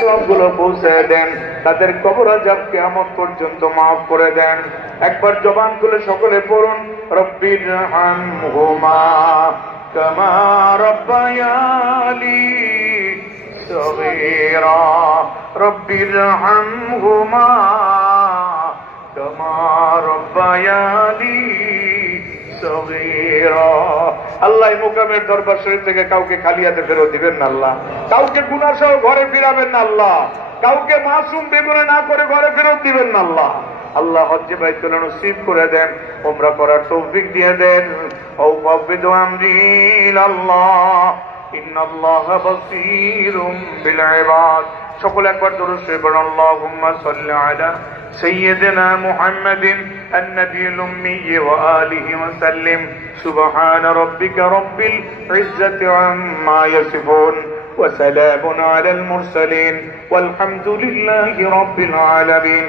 সবগুলো পৌঁছে দেন, তাদের কবর আযাব কিয়ামত পর্যন্ত মাফ করে দেন। একবার জবান খুলে সকলে পড়ুন, রব্বির হামহুমা কামা রাব্বায়ানি সগীরা, রব্বির হামহুমা কামা রাব্বায়ানি সগীরা। আল্লাহ মুকামের দরবার শরীফ থেকে কাউকে খালি হাতে ফেরত দিবেন না আল্লাহ, কাউকে গুনাহ সহ ঘরে ফিরাবেন না আল্লাহ, কাউকে মাসুম বেগুনে না করে ঘরে ফেরত দিবেন না আল্লাহ। আল্লাহ হজ্জে বাইতুল নসিব করে দেন, উমরা করার তৌফিক দিয়ে দেন। ও ফাবিদু আমরি ইলাল্লাহ ইন্নাল্লাহা বাসীরুম বিল ইবাদ। সকলে একবার দরুদ শরীফ পড়ুন, আল্লাহুম্মা সাল্লি আলা সাইয়্যিদিনা মুহাম্মাদিন النبي الأمي وآله وسلم سبحان ربك رب العزة عما يصفون وسلام على المرسلين والحمد لله رب العالمين.